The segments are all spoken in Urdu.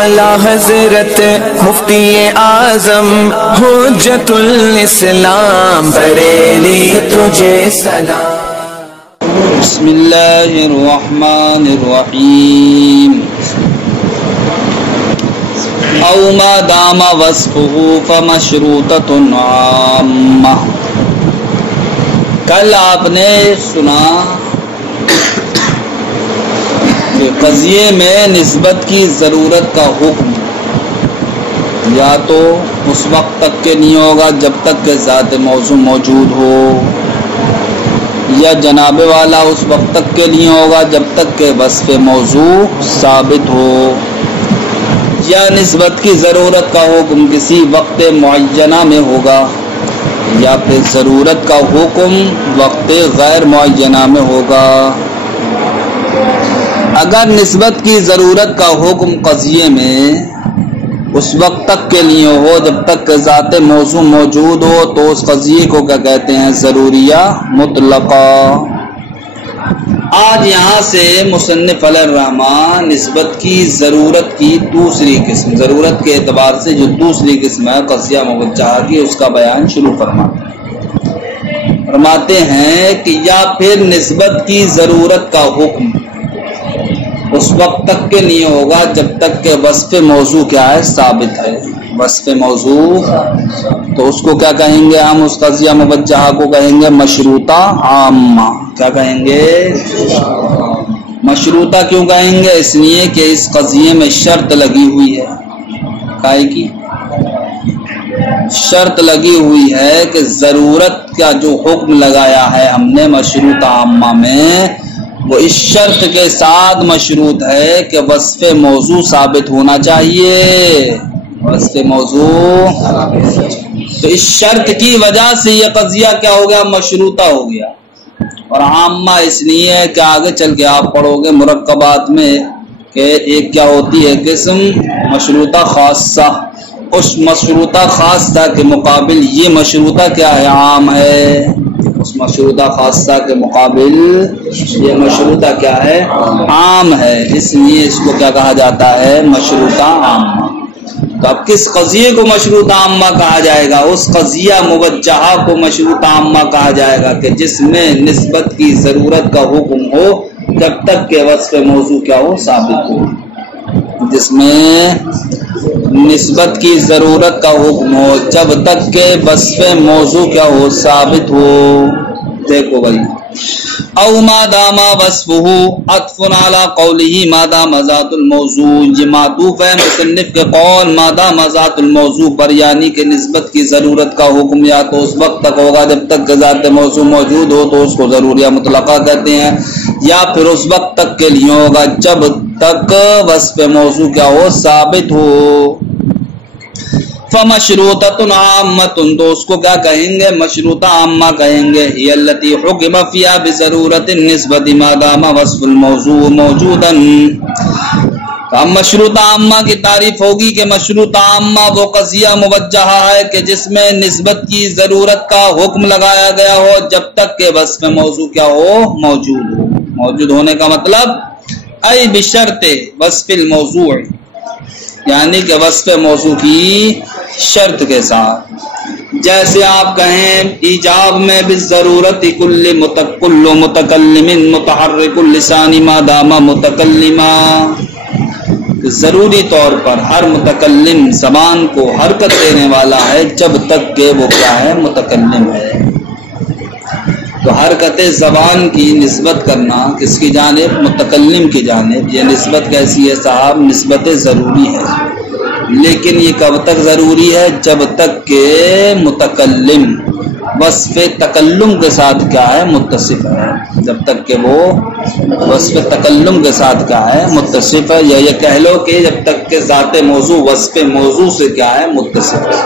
اعلیٰ حضرت مفتی اعظم حجت الاسلام بریلی تجھے سلام۔ بسم اللہ الرحمن الرحیم۔ او ما دام وصفه فمشروطۃ عامہ۔ کل آپ نے سنا کہ قضیے میں نسبت کی ضرورت کا حکم یا تو اس وقت تک کے نہیں ہوگا جب تک کہ ذات موضوع موجود ہو، یا جناب والا اس وقت تک کے نہیں ہوگا جب تک کہ وصف موضوع ثابت ہو، یا نسبت کی ضرورت کا حکم کسی وقت معینہ میں ہوگا، یا پھر ضرورت کا حکم وقت غیر معینہ میں ہوگا۔ اگر نسبت کی ضرورت کا حکم قضیے میں اس وقت تک کے لیے ہو جب تک کہ ذات موضوع موجود ہو تو اس قضیے کو کیا کہتے ہیں؟ ضروریہ مطلقہ۔ آج یہاں سے مصنف علیہ الرحمٰن نسبت کی ضرورت کی دوسری قسم، ضرورت کے اعتبار سے جو دوسری قسم ہے قضیہ موجہہ کی، اس کا بیان شروع فرماتے ہیں کہ یا پھر نسبت کی ضرورت کا حکم اس وقت تک کے لیے ہوگا جب تک کہ وصف موضوع کیا ہے؟ ثابت ہے۔ وصف موضوع تو اس کو کیا کہیں گے ہم؟ اس قضیہ موجہہ کو کہیں گے مشروطہ عامہ۔ کیا کہیں گے؟ مشروطہ کیوں کہیں گے؟ اس لیے کہ اس قضیے میں شرط لگی ہوئی ہے۔ کائے کی شرط لگی ہوئی ہے کہ ضرورت کا جو حکم لگایا ہے ہم نے مشروطہ عامہ میں، وہ اس شرط کے ساتھ مشروط ہے کہ وصف موضوع ثابت ہونا چاہیے۔ وصف موضوع تو اس شرط کی وجہ سے یہ قضیہ کیا ہو گیا؟ مشروطہ ہو گیا۔ اور عامہ اس لیے ہے کہ آگے چل کے آپ پڑھو گے مرکبات میں کہ ایک کیا ہوتی ہے قسم؟ مشروطہ خاصہ۔ اس مشروطہ خاصہ کے مقابل یہ مشروطہ کیا ہے؟ عام ہے۔ اس مشروطہ خاصہ کے مقابل یہ مشروطہ کیا ہے؟ عام ہے۔ اس لیے اس کو کیا کہا جاتا ہے؟ مشروطہ عامہ۔ تو اب کس قضیے کو مشروطہ عامہ کہا جائے گا؟ اس قضیہ موجہہ کو مشروطہ عامہ کہا جائے گا کہ جس میں نسبت کی ضرورت کا حکم ہو جب تک کہ وصف موضوع کیا ہو؟ ثابت ہو۔ جس میں نسبت کی ضرورت کا حکم ہو جب تک کہ وصف موضوع کیا ہو؟ ثابت ہو۔ دیکھو بھائی، او ما دام وصفہ عطف علی قولہ ما دام ذات الموضوع، یہ معطوف ہے مصنف کے قول ما دام ذات الموضوع پر، یعنی کہ نسبت کی ضرورت کا حکم یا تو اس وقت تک ہوگا جب تک کہ ذات موضوع موجود ہو تو اس کو ضروریہ مطلقہ کہتے ہیں، یا پھر اس وقت تک کے لیے ہوگا جب تک وصف موضوع کیا ہو؟ ثابت ہو۔ فمشروطۃ عامۃ، تو اس کو کیا کہیں گے؟ مشروطہ عامہ کہیں گے۔ ہی التی حکم فیہا بضرورۃ النسبۃ ما دام وصف الموضوع موجودا۔ اب مشروطہ عامہ کی تعریف ہوگی کہ مشروطہ عامہ وہ قضیہ موجہہ ہے کہ جس میں نسبت کی ضرورت کا حکم لگایا گیا ہو جب تک کہ وصف موضوع کیا ہو؟ موجود ہو۔ موجود ہونے کا مطلب ای بشرط وصف الموضوع، یعنی کہ وصف موضوع کی شرط کے ساتھ۔ جیسے آپ کہیں ایجاب میں بالضرورت کل متکلم متحرک اللسان ما دام متکلما، ضروری طور پر ہر متکلم زبان کو حرکت دینے والا ہے جب تک کہ وہ کیا ہے؟ متکلم ہے۔ تو حرکت زبان کی نسبت کرنا کس کی جانب؟ متکلم کی جانب۔ یہ نسبت کیسی ہے صاحب؟ نسبت ضروری ہے، لیکن یہ کب تک ضروری ہے؟ جب تک کہ متکلم وصف تکلم کے ساتھ کیا ہے؟ متصف ہے۔ جب تک کہ وہ وصف تکلم کے ساتھ کیا ہے؟ متصف ہے، یا یہ کہہ لو کہ جب تک کہ ذات موضوع وصف موضوع سے کیا ہے؟ متصف ہے۔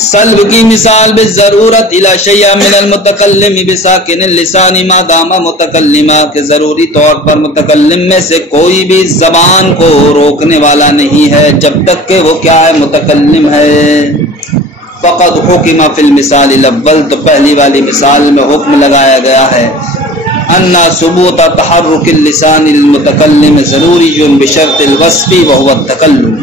سلب کی مثال بالضرورت الی شیء من المتکلم بساکن اللسان ما دام متکلما، کہ ضروری طور پر متکلم میں سے کوئی بھی زبان کو روکنے والا نہیں ہے جب تک کہ وہ کیا ہے؟ متکلم ہے۔ فقد حکم فی المثال الاول، تو پہلی والی مثال میں حکم لگایا گیا ہے ان ثبوت تحرک اللسان المتکلم ضروری بشرط الوصف وهو التکلم،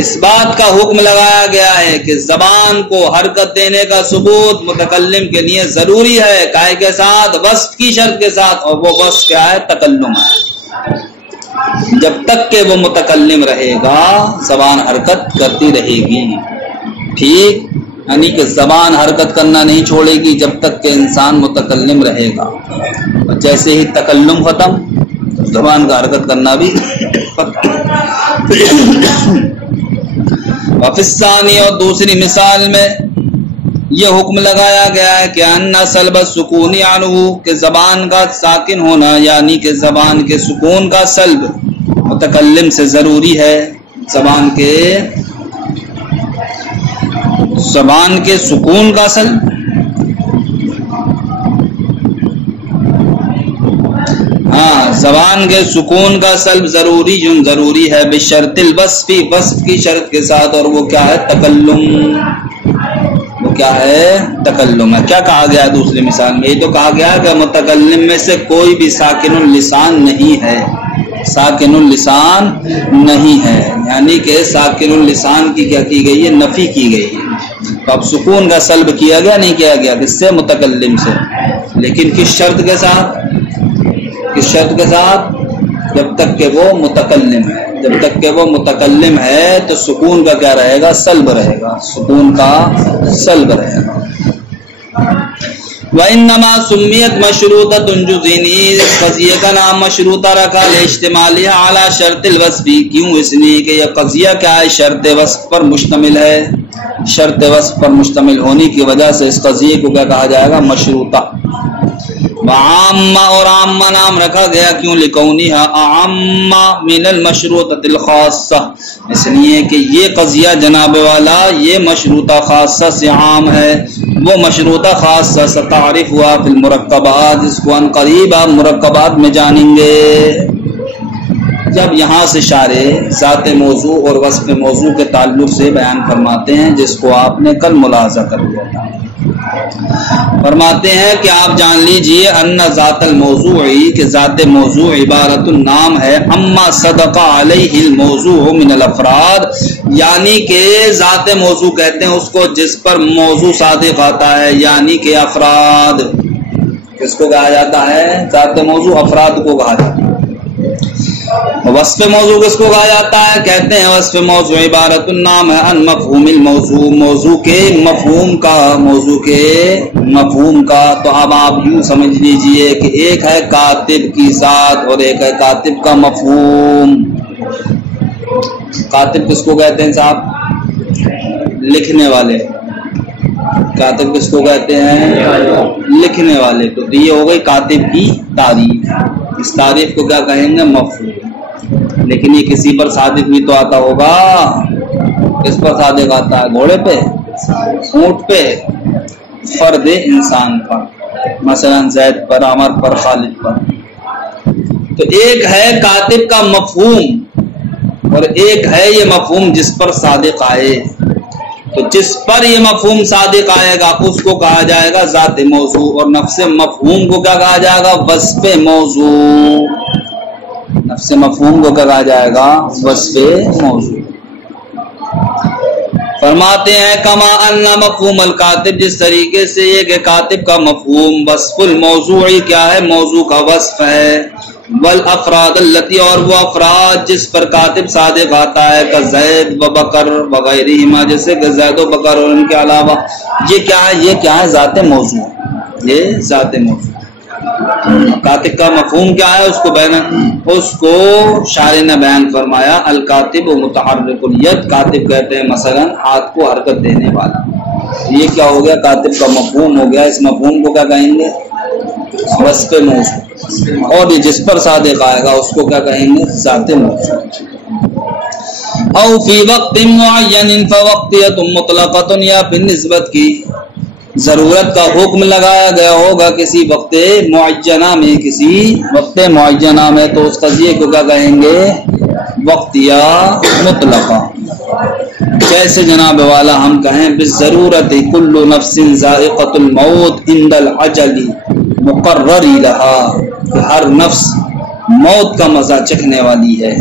اس بات کا حکم لگایا گیا ہے کہ زبان کو حرکت دینے کا ثبوت متکلم کے لیے ضروری ہے، کائے کے ساتھ؟ وصف کی شرط کے ساتھ، اور وہ وصف کیا ہے؟ تکلم ہے۔ جب تک کہ وہ متکلم رہے گا زبان حرکت کرتی رہے گی، ٹھیک، یعنی کہ زبان حرکت کرنا نہیں چھوڑے گی جب تک کہ انسان متکلم رہے گا، اور جیسے ہی تکلم ختم زبان کا حرکت کرنا بھی ختم۔ وفی الثانی، اور دوسری مثال میں یہ حکم لگایا گیا ہے کہ ان سلب السکون عنہ، کہ زبان کا ساکن ہونا یعنی کہ زبان کے سکون کا سلب متکلم سے ضروری ہے، زبان کے سکون کا سلب، ہاں زبان کے سکون کا سلب ضروری ہے بشرط الوصف، وصف کی شرط کے ساتھ، اور وہ کیا ہے؟ تکلم، وہ کیا ہے؟ تکلم ہے۔ کیا کہا گیا دوسری مثال میں؟ یہ تو کہا گیا کہ متکلم میں سے کوئی بھی ساکن اللسان نہیں ہے، ساکن اللسان نہیں ہے، یعنی کہ ساکن اللسان کی کیا کی گئی ہے؟ نفی کی گئی ہے۔ تو اب سکون کا سلب کیا گیا نہیں کیا گیا؟ کس سے؟ متکلم سے، لیکن کس شرط کے ساتھ؟ کس شرط کے ساتھ؟ جب تک کہ وہ متکلم ہے، جب تک کہ وہ متکلم ہے تو سکون کا کیا رہے گا؟ سلب رہے گا، سکون کا سلب رہے گا۔ وَإِنَّمَا سُمِّيَتْ مَشْرُوطَةٌ جُزِينِي، اس قضیے کا نام مشروطہ رکھا لِاشْتِمَالِهَا عَلَى شَرْطِ الْوَصْفِ، کیوں؟ اس لیے کہ یہ قضیہ کیا ہے؟ شرط وصف پر مشتمل ہے، شرط وصف پر مشتمل ہونے کی وجہ سے اس قضیے کو کیا کہا جائے گا؟ مشروطہ۔ وعامہ، اور عامہ نام رکھا گیا کیوں؟ لِكَوْنِهَا أَعَمَّ مِنَ الْمَشْرُوطَةِ الْخَاصَّةِ، اس لیے کہ یہ قضیہ جناب والا یہ مشروطہ خاصہ سے عام ہے، وہ مشروطہ خاصہ سے تعریف ہوا فی المرکبات، جس کو ان قریب آپ مرکبات میں جانیں گے۔ جب یہاں سے شارح ذات موضوع اور وصف موضوع کے تعلق سے بیان فرماتے ہیں، جس کو آپ نے کل ملاحظہ کر لیا تھا، فرماتے ہیں کہ آپ جان لیجئے ان ذات الموضوعی، کہ ذات موضوع عبارت النام ہے اما صدق علیہ الموضوع من الافراد، یعنی کہ ذات موضوع کہتے ہیں اس کو جس پر موضوع صادق آتا ہے، یعنی کہ افراد۔ کس کو کہا جاتا ہے؟ ذات موضوع افراد کو کہا جاتا ہے۔ وصف موضوع کس کو کہا جاتا ہے؟ کہتے ہیں وصف موضوع عبارت النام ہے ان مفہوم الموضوع، موضوع کے مفہوم کا، موضوع کے مفہوم کا۔ تو اب آپ یوں سمجھ لیجئے کہ ایک ہے کاتب کی ذات اور ایک ہے کاتب کا مفہوم۔ کاتب کس کو کہتے ہیں صاحب؟ لکھنے والے۔ کاتب کس کو کہتے ہیں؟ لکھنے والے۔ تو یہ ہو گئی کاتب کی تعریف، اس تعریف کو کیا کہیں گے؟ مفہوم۔ لیکن یہ کسی پر صادق بھی تو آتا ہوگا، کس پر صادق آتا ہے؟ گھوڑے پہ، اونٹ پہ، فرد انسان پر، مثلا زید پر، عمر پر، خالد پر۔ تو ایک ہے کاتب کا مفہوم اور ایک ہے یہ مفہوم جس پر صادق آئے۔ تو جس پر یہ مفہوم صادق آئے گا اس کو کہا جائے گا ذات موضوع، اور نفس مفہوم کو کیا کہا جائے گا؟ وصف موضوع۔ نفس مفہوم کو کہا جائے گا وصف موضوع۔ فرماتے ہیں کما ان مفہوم الکاتب، جس طریقے سے یہ کہ کاتب کا مفہوم وصف الموضوع کیا ہے؟ موضوع کا وصف ہے۔ والافراد التی، اور وہ افراد جس پر کاتب صادق آتا ہے، کہ زید و بکر وغیرہما، جیسے کہ زید و بکر اور ان کے علاوہ، یہ کیا ہے؟ یہ کیا ہے؟ ذات موضوع، یہ ذات موضوع۔ کاتب کا مفہوم کیا ہے؟ اس کو شارح نے بیان فرمایا الکاتب متحرک الید، کاتب کہتے ہیں مثلا ہاتھ کو حرکت دینے والا۔ یہ کیا ہو گیا؟ کاتب کا مفہوم ہو گیا۔ اس مفہوم کو کیا کہیں گے؟ وصف موضوع۔ اور یہ جس پر صادق آئے گا اس کو کیا کہیں گے؟ ذات موضوع۔ او فی وقت معین فوقتیۃ مطلقۃ، یا پھر نسبت کی ضرورت کا حکم لگایا گیا ہوگا کسی وقت معینہ میں، کسی وقت معینہ میں، تو اس قضیے کو کیا کہیں گے؟ وقتیہ مطلقہ۔ جیسے جناب والا ہم کہیں بالضرورت کل نفس ذائقۃ الموت عند العجل مقرر لہا کہ ہر نفس موت کا مزہ چکھنے والی ہے.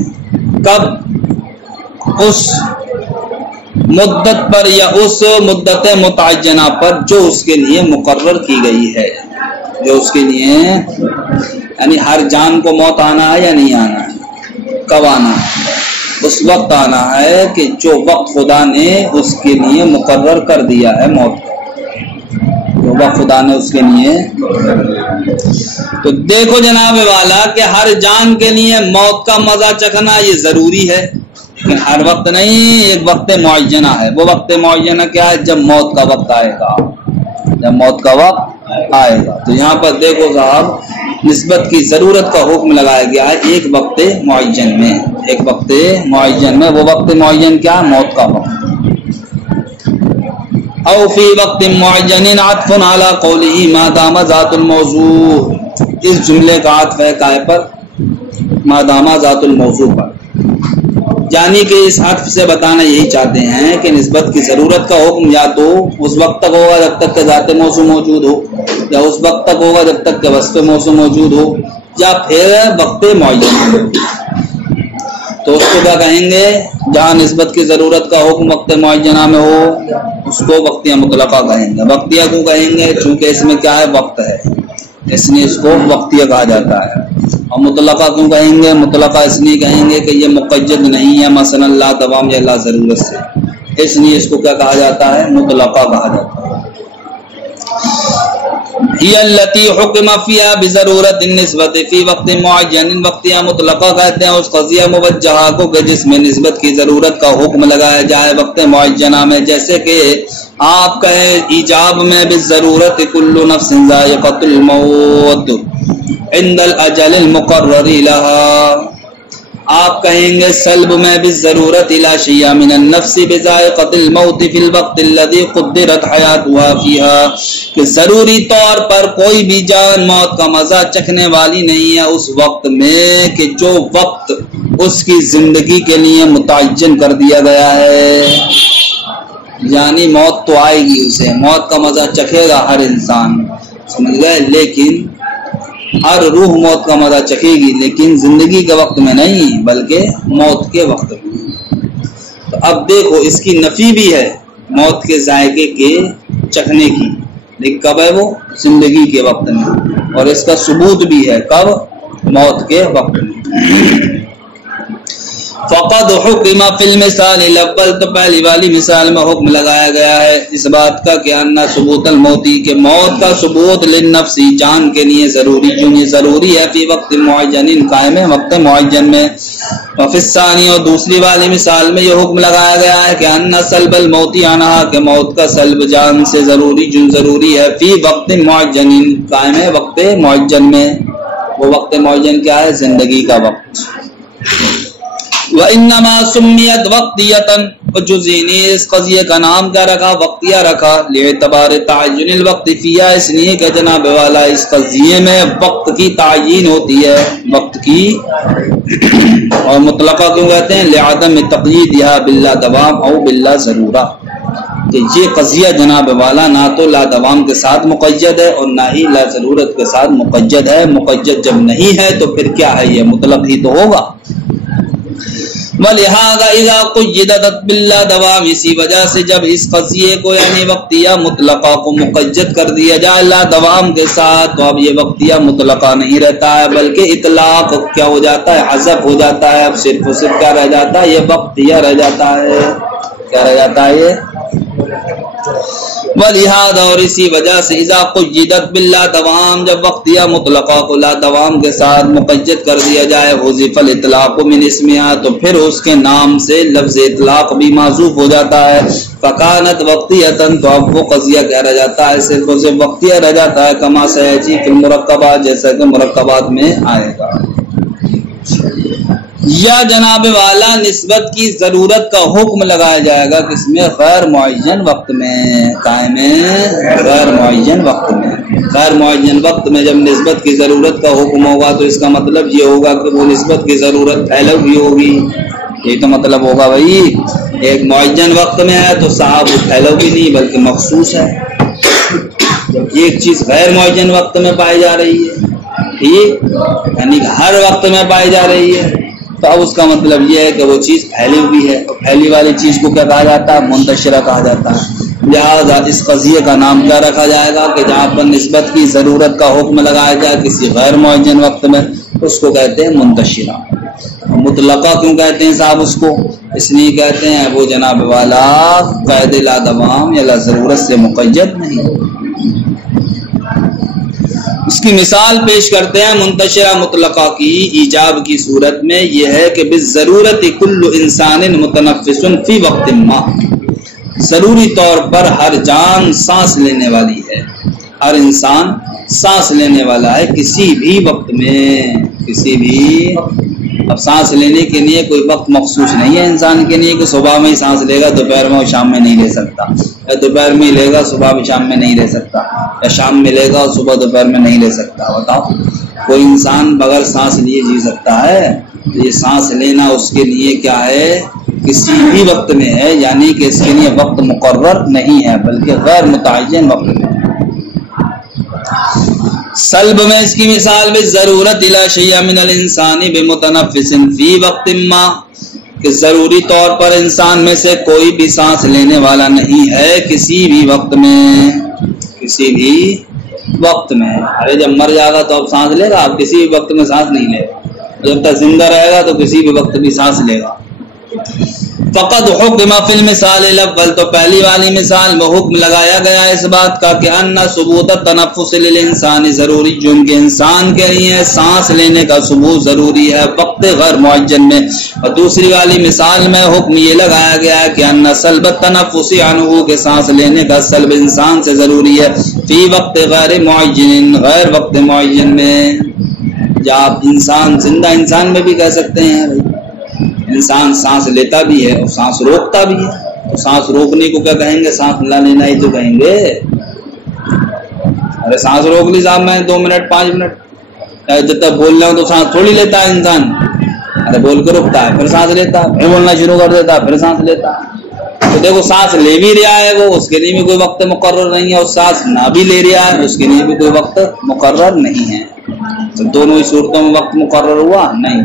کب؟ اس مدت پر یا اس مدت متعینہ پر جو اس کے لیے مقرر کی گئی ہے. جو اس کے لیے یعنی ہر جان کو موت آنا ہے یا نہیں آنا ہے؟ کب آنا ہے؟ اس وقت آنا ہے کہ جو وقت خدا نے اس کے لیے مقرر کر دیا ہے موت کا. جو وقت خدا نے اس کے لیے. تو دیکھو جناب والا کہ ہر جان کے لیے موت کا مزہ چکھنا یہ ضروری ہے، لیکن ہر وقت نہیں. ایک وقت معینہ ہے. وہ وقت معینہ کیا ہے؟ جب موت کا وقت آئے گا. جب موت کا وقت آئے گا. تو یہاں پر دیکھو صاحب نسبت کی ضرورت کا حکم لگایا گیا ہے ایک وقت معین میں. ایک وقت معین میں. وہ وقت معین کیا ہے؟ موت کا وقت. او فی وقت معین عطف علی قوله ما دام ذات الموضوع. اس جملے کا عطف ہے کائے پر؟ ما دام ذات الموضوع پر. یعنی کہ اس عطف سے بتانا یہی چاہتے ہیں کہ نسبت کی ضرورت کا حکم یا تو اس وقت تک ہوگا جب تک کہ ذات موضوع موجود ہو، یا اس وقت تک ہوگا جب تک کہ وصف موضوع موجود ہو، یا پھر وقت معین ہو. تو اس کو کیا کہیں گے؟ جہاں نسبت کی ضرورت کا حکم وقت معینہ میں ہو اس کو وقتیہ مطلقہ کہیں گے. وقتیہ کیوں کہیں گے؟ چونکہ اس میں کیا ہے؟ وقت ہے، اس لیے اس کو وقتیہ کہا جاتا ہے. اور مطلقہ کیوں کہیں گے؟ مطلقہ اس لیے کہیں گے کہ یہ مقید نہیں ہے، مثلا لا دوام یا لا ضرورت سے، اس لیے اس کو کیا کہا جاتا ہے؟ مطلقہ کہا جاتا ہے. ہی التی حکم فیہا بضرورت النسبت فی وقت معین. وقتیہ مطلقہ کہتے ہیں اس قضیہ موجہہ کو کہ جس میں نسبت کی ضرورت کا حکم لگایا جائے وقت معینہ میں. جیسے کہ آپ کہیں ایجاب میں بالضرورت کل نفس ذائقۃ الموت عند الاجل المقرر لها. آپ کہیں گے سلب میں بالضرورت لا شیء من النفس بذائقۃ الموت فی الوقت الذی قدرت حیاتها فیها. کہ ضروری طور پر کوئی بھی جان موت کا مزہ چکھنے والی نہیں ہے اس وقت میں کہ جو وقت اس کی زندگی کے لیے متعین کر دیا گیا ہے. یعنی موت تو آئے گی، اسے موت کا مزہ چکھے گا ہر انسان، سمجھ گئے؟ لیکن ہر روح موت کا مزہ چکھے گی، لیکن زندگی کے وقت میں نہیں بلکہ موت کے وقت میں. تو اب دیکھو اس کی نفی بھی ہے موت کے ذائقے کے چکھنے کی، لیکن کب ہے؟ وہ زندگی کے وقت میں. اور اس کا ثبوت بھی ہے کب؟ موت کے وقت میں. فقد حکم فی المثال الاول. تو پہلی والی مثال میں حکم لگایا گیا ہے اس بات کا کہ ان ثبوت الموتی کہ موت کا ثبوت للنفس جان کے لیے ضروری، جو یہ ضروری ہے فی وقت معین قائم ہے وقت معین میں. وفی الثانی اور دوسری والی مثال میں یہ حکم لگایا گیا ہے کہ ان سلب الموتی عنہا کہ موت کا سلب جان سے ضروری، جو ضروری ہے فی وقت معین قائم ہے وقت معین میں. وہ وقت معین کیا ہے؟ زندگی کا وقت. وَإِنَّمَا سُمِّيَتْ وَقْتِيَةً وَجُزِينِ اس قضیے کا نام کیا رکھا؟ وقتیہ رکھا. لِعْتِبَارِ تَعَيُّنِ الْوَقْتِ فِيهَا اس لیے کہ جناب والا اس قضیے میں وقت کی تعیین ہوتی ہے، وقت کی. اور مطلقہ کیوں کہتے ہیں؟ لِعَدَمِ تَقْيِيدِهَا بِاللَّا دوام او بِاللَّا ضرورہ. کہ یہ قضیہ جناب والا نہ تو لا دوام کے ساتھ مقید ہے اور نہ ہی لا ضرورت کے ساتھ مقید ہے. مقید جب نہیں ہے تو پھر کیا ہے؟ یہ مطلق ہی تو ہوگا. وَلِهَذَا إِذَا قُيِّدَتْ بِاللَّا دوام اسی وجہ سے جب اس قضیے کو یعنی وقتیہ مطلقہ کو مقید کر دیا جائے لا دوام کے ساتھ تو اب یہ وقتیہ مطلقہ نہیں رہتا ہے بلکہ اطلاق کیا ہو جاتا ہے؟ حذف ہو جاتا ہے. اب صرف و صرف کیا رہ جاتا ہے؟ یہ وقتیہ رہ جاتا ہے. کیا رہ جاتا ہے؟ یہ وَلِهَذَا اور اسی وجہ سے اذا قیدت باللا دوام جب وقتیہ مطلقہ کو لا دوام کے ساتھ مقید کر دیا جائے حذف الاطلاق من اسمها تو پھر اس کے نام سے لفظ اطلاق بھی معذوف ہو جاتا ہے. فکانت وقتیۃً تو اب وہ قضیہ کیا رہ جاتا ہے؟ صرف و صرف وقتیہ رہ جاتا ہے. کما سیأتی فی المرکبات جیسا کہ مرکبات میں آئے گا. یا جناب والا نسبت کی ضرورت کا حکم لگایا جائے گا کس میں؟ غیر معین وقت میں. قائم ہے غیر معین وقت میں. غیر معین وقت میں جب نسبت کی ضرورت کا حکم ہوگا تو اس کا مطلب یہ ہوگا کہ وہ نسبت کی ضرورت پھیلو بھی ہوگی. یہ تو مطلب ہوگا بھائی ایک معین وقت میں ہے تو صاحب وہ پھیلو بھی نہیں بلکہ مخصوص ہے. جب ایک چیز غیر معین وقت میں پائی جا رہی ہے، ٹھیک، یعنی ہر وقت میں پائی جا رہی ہے، تو اب اس کا مطلب یہ ہے کہ وہ چیز پھیلی ہوئی ہے، اور پھیلی والی چیز کو کیا کہا جاتا ہے؟ منتشرہ کہا جاتا ہے۔ لہذا اس قضیے کا نام کیا رکھا جائے گا کہ جہاں پر نسبت کی ضرورت کا حکم لگایا جائے کسی غیر معین وقت میں، اس کو کہتے ہیں منتشرہ۔ مطلقہ کیوں کہتے ہیں صاحب اس کو؟ اس لیے کہتے ہیں وہ جناب والا قید لا دوام یا لا ضرورت سے مقید نہیں۔ اس کی مثال پیش کرتے ہیں منتشرہ مطلقہ کی ایجاب کی صورت میں، یہ ہے کہ بالضرورت کل انسان متنفس فی وقت ما، ضروری طور پر ہر جان سانس لینے والی ہے، ہر انسان سانس لینے والا ہے کسی بھی وقت میں، کسی بھی۔ اب سانس لینے کے لیے کوئی وقت مخصوص نہیں ہے انسان کے لیے کہ صبح میں ہی سانس لے گا دوپہر میں اور شام میں نہیں لے سکتا، یا دوپہر میں لے گا صبح میں شام میں نہیں لے سکتا، یا شام میں لے گا اور صبح دوپہر میں نہیں لے سکتا۔ بتاؤ کوئی انسان بغیر سانس لیے جی سکتا ہے؟ یہ سانس لینا اس کے لیے کیا ہے؟ کسی بھی وقت میں ہے، یعنی کہ اس کے لیے وقت مقرر نہیں ہے بلکہ غیر متعین وقت میں ہے۔ سلب میں اس کی مثال بھی ضرورت الی شیء من الانسان بمتنفس فی وقت ما، کہ ضروری طور پر انسان میں سے کوئی بھی سانس لینے والا نہیں ہے کسی بھی وقت میں، کسی بھی وقت میں۔ ارے جب مر جائے گا تو اب سانس لے گا؟ اب کسی بھی وقت میں سانس نہیں لے گا، جب تک زندہ رہے گا تو کسی بھی وقت بھی سانس لے گا۔ فقط حکم فی المثال الاول، تو پہلی والی مثال میں حکم لگایا گیا اس بات کا کہ ان ثبوت التنفس للانسان ضروری، جو کہ انسان کے لیے سانس لینے کا ثبوت ضروری ہے وقت غیر معین میں۔ اور دوسری والی مثال میں حکم یہ لگایا گیا ہے کہ ان سلب التنفس عنہ، کہ سانس لینے کا سلب انسان سے ضروری ہے فی وقت غیر معین، غیر وقت معین میں۔ یا آپ انسان، زندہ انسان میں بھی کہہ سکتے ہیں انسان سانس لیتا بھی ہے اور سانس روکتا بھی ہے، تو سانس روکنے کو کیا کہیں گے؟ سانس نہ لینا ہی تو کہیں گے۔ ارے سانس روک لی صاحب میں 2 منٹ 5 منٹ، جب تک بول رہا ہوں تو سانس تھوڑی لیتا ہے انسان، ارے بول کے رکتا ہے پھر سانس لیتا ہے، پھر بولنا شروع کر دیتا ہے پھر سانس لیتا ہے۔ تو دیکھو سانس لے بھی رہا ہے وہ، اس کے لیے بھی کوئی وقت مقرر نہیں ہے، اور سانس نہ بھی لے رہا ہے اس کے لیے بھی کوئی وقت مقرر نہیں ہے۔ تو دونوں ہی صورتوں میں وقت مقرر ہوا نہیں۔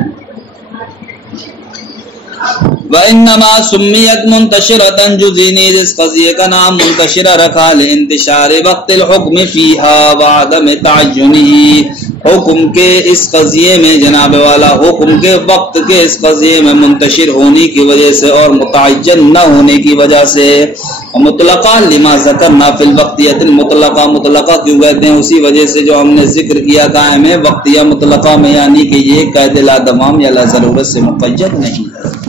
وَإِنَّمَا سُمِّيَتْ مُنْتَشِرَةً، جزینی اس قضیے کا نام منتشرہ رکھا لِانتشار وقت الحکم فیہا وعدم تعینہ، حکم کے اس قضیے میں جناب والا، حکم کے وقت کے اس قضیے میں منتشر ہونے کی وجہ سے اور متعین نہ ہونے کی وجہ سے۔ مطلقہ لما ذکرنا فی الوقتیۃ المطلقہ، مطلقہ کیوں کہتے ہیں؟ اسی وجہ سے جو ہم نے ذکر کیا قائم ہے وقتیہ مطلقہ میں، یعنی کہ یہ قید لا دوام یا لا ضرورت سے مقید نہیں ہے۔